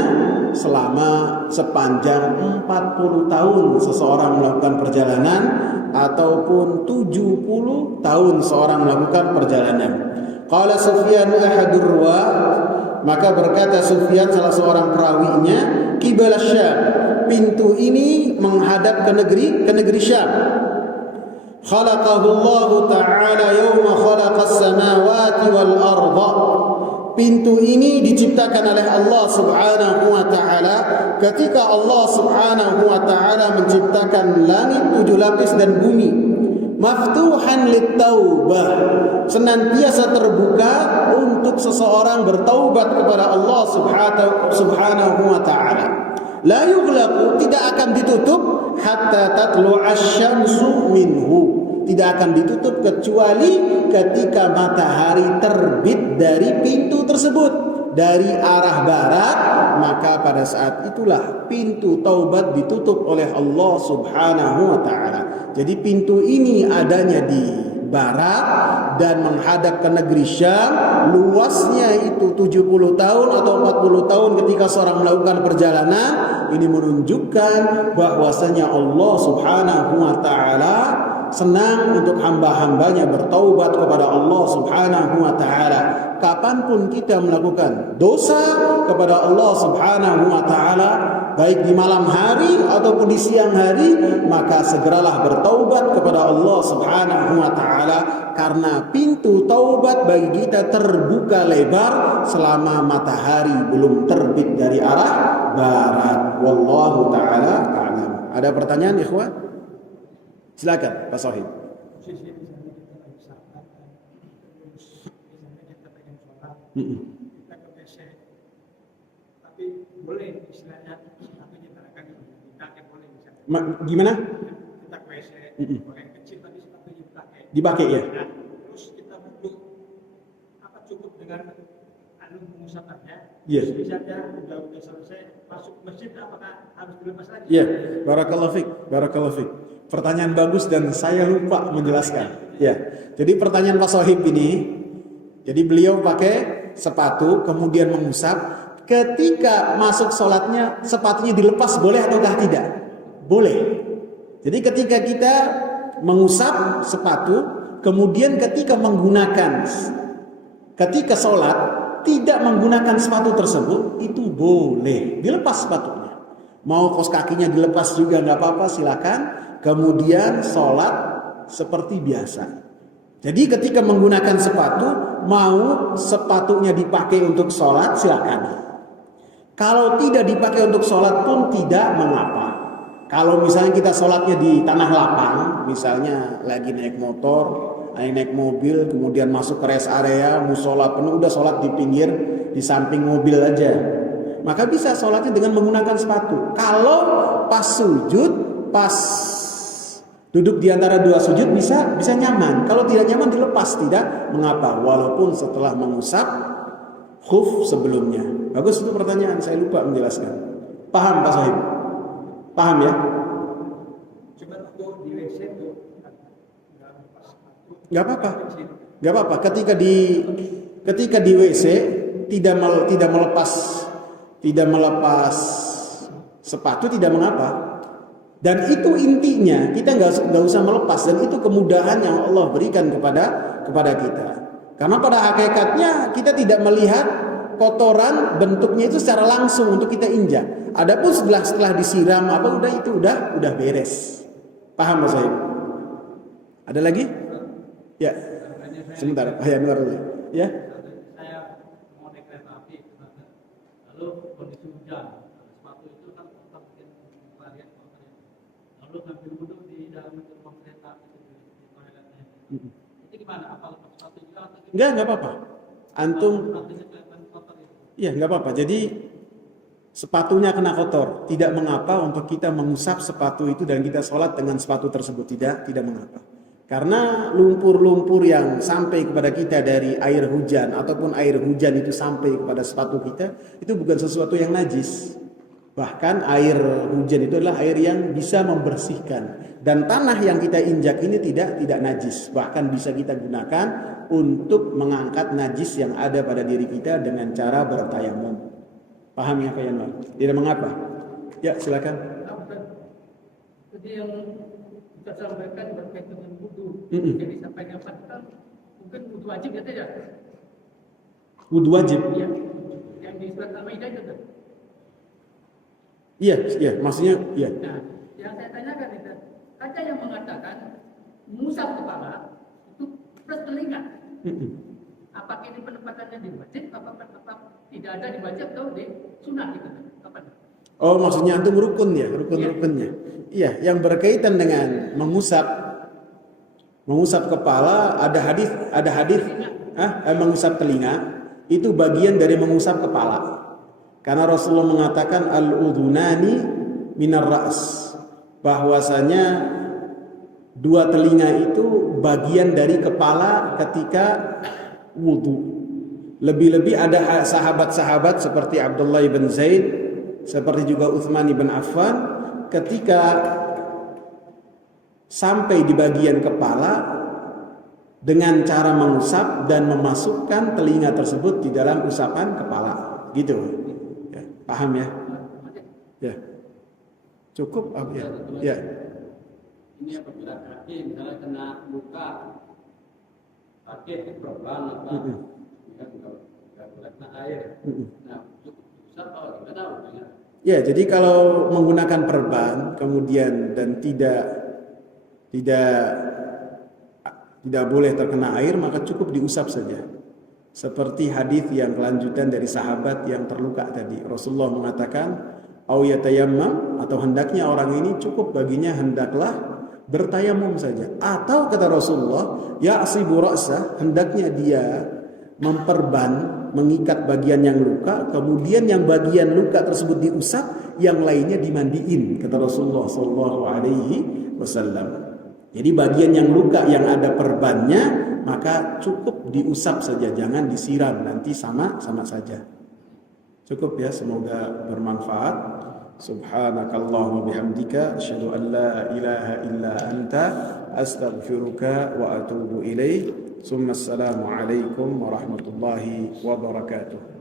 selama sepanjang 40 tahun seseorang melakukan perjalanan, ataupun 70 tahun seorang melakukan perjalanan. Qala Sufyan ahadur ruwah, maka berkata Sufyan, salah seorang perawinya, qibala Syam, pintu ini menghadap ke negeri Syam. Khalaqahu Allah Ta'ala yawma khalaqas samawati wal arda. Pintu ini diciptakan oleh Allah Subhanahu wa taala ketika Allah Subhanahu wa taala menciptakan langit 7 lapis dan bumi. Maftuhan lit-taubah, senantiasa terbuka untuk seseorang bertaubat kepada Allah Subhanahu wa taala. La yughlaqu, tidak akan ditutup, hatta tatlu'asy-syamsu minhu, tidak akan ditutup kecuali ketika matahari terbit dari pintu tersebut dari arah barat, maka pada saat itulah pintu taubat ditutup oleh Allah Subhanahu wa taala. Jadi pintu ini adanya di barat dan menghadap ke negeri Syam, luasnya itu 70 tahun atau 40 tahun ketika seorang melakukan perjalanan. Ini menunjukkan bahwasanya Allah Subhanahu wa taala senang untuk hamba-hambanya bertaubat kepada Allah Subhanahu wa taala. Kapanpun kita melakukan dosa kepada Allah Subhanahu wa taala, baik di malam hari ataupun di siang hari, maka segeralah bertaubat kepada Allah Subhanahu wa taala, karena pintu taubat bagi kita terbuka lebar selama matahari belum terbit dari arah barat. Wallahu taala a'lam. Ada pertanyaan, ikhwan? Silakan, Pak Sohib. kita ke WC, tapi boleh istilahnya sepatunya barangkali dipakai boleh misalnya. Gimana? Kita ke WC, boleh kecil tapi sepatunya dipakai. Dipakai ya. Nah, terus kita duduk, apa cukup dengan pengusapannya? Iya. Terus misalnya udah selesai masuk masjid, apakah harus dilepas lagi? Iya, barakallahu fik, barakallahu fik. Pertanyaan bagus dan saya lupa menjelaskan. Ya, jadi pertanyaan Pak Sohib ini, jadi beliau pakai sepatu kemudian mengusap. Ketika masuk sholatnya sepatunya dilepas boleh ataukah tidak? Boleh. Jadi ketika kita mengusap sepatu, kemudian ketika sholat tidak menggunakan sepatu tersebut, itu boleh dilepas sepatunya. Mau kos kakinya dilepas juga nggak apa-apa, silakan. Kemudian sholat seperti biasa. Jadi ketika menggunakan sepatu, mau sepatunya dipakai untuk sholat, silakan. Kalau tidak dipakai untuk sholat pun tidak mengapa. Kalau misalnya kita sholatnya di tanah lapang, misalnya lagi naik motor, naik mobil, kemudian masuk ke rest area, musola penuh, udah sholat di pinggir, di samping mobil aja, maka bisa sholatnya dengan menggunakan sepatu. Kalau pas sujud, pas duduk di antara dua sujud bisa nyaman. Kalau tidak nyaman dilepas, tidak mengapa, walaupun setelah mengusap khuf sebelumnya. Bagus itu pertanyaan, saya lupa menjelaskan. Paham Pak Sohib? Paham ya? Cuma untuk di WC itu nggak lepas sepatu. Nggak apa-apa. Nggak apa-apa. Ketika di WC tidak melepas sepatu tidak mengapa. Dan itu intinya, kita nggak usah melepas, dan itu kemudahan yang Allah berikan kepada kita. Karena pada hakikatnya kita tidak melihat kotoran bentuknya itu secara langsung untuk kita injak. Adapun setelah disiram udah beres. Paham Mas Said? Ada lagi? Ya. Sebentar, ya Anwar dulu. Ya. Saya mau naik kereta api, lalu kondisi hujan, sepatu itu kan tetap bikin varian kotornya. Lalu ngambil wudhu di dalam ruang kereta itu di toiletnya. Itu gimana? Apa lepas sepatu juga atau Enggak apa-apa. Antum iya, enggak apa-apa. Jadi sepatunya kena kotor, tidak mengapa untuk kita mengusap sepatu itu dan kita sholat dengan sepatu tersebut, tidak mengapa. Karena lumpur-lumpur yang sampai kepada kita dari air hujan ataupun air hujan itu sampai kepada sepatu kita, itu bukan sesuatu yang najis. Bahkan air hujan itu adalah air yang bisa membersihkan, dan tanah yang kita injak ini tidak najis, bahkan bisa kita gunakan untuk mengangkat najis yang ada pada diri kita dengan cara bertayamum. Paham ya Pak Yanwar? Tidak mengapa. Ya silakan. Jadi yang kita sampaikan berkaitan dengan wudhu, jadi sampaikan kan mungkin wudhu wajib ya tidak? Wudhu wajib? Iya. Yang di surat Al-Maidah itu. Iya, maksudnya iya. Nah, yang saya tanyakan itu, ada yang mengatakan mengusap kepala itu plus telinga. Apakah ini penempatannya di wajib, apakah tetap tidak ada di wajib atau di sunnah gitu? Kapan? Oh, maksudnya antum rukun ya, rukun-rukunnya. Iya, yang berkaitan dengan mengusap kepala, ada hadis, mengusap telinga itu bagian dari mengusap kepala. Karena Rasulullah mengatakan al-udhunani minar ra's, bahwasanya dua telinga itu bagian dari kepala ketika wudu. Lebih-lebih ada sahabat-sahabat seperti Abdullah bin Zaid, seperti juga Utsman bin Affan, ketika sampai di bagian kepala dengan cara mengusap dan memasukkan telinga tersebut di dalam usapan kepala, gitu. Ya, paham ya? Ya. Cukup apa ya? Ya. Ini apabila kaki misalnya kena luka, kaki korban apa, ya nggak boleh kena air. Nah, cukup besar kalau kita tahu ya. Ya, jadi kalau menggunakan perban kemudian dan tidak boleh terkena air, maka cukup diusap saja. Seperti hadis yang kelanjutan dari sahabat yang terluka tadi, Rasulullah mengatakan, "Au yatayammam," atau hendaknya orang ini cukup baginya hendaklah bertayamum saja. Atau kata Rasulullah, "Ya'sibu ra'sah," hendaknya dia memperban mengikat bagian yang luka, kemudian yang bagian luka tersebut diusap, yang lainnya dimandiin, kata Rasulullah sallallahu alaihi wasallam. Jadi bagian yang luka yang ada perbannya maka cukup diusap saja, jangan disiram, nanti sama saja. Cukup ya, semoga bermanfaat. Subhanakallahumma bihamdika asyhadu an la ilaha illa anta astaghfiruka wa atubu ilaik. Assalamu alaikum warahmatullahi wabarakatuh.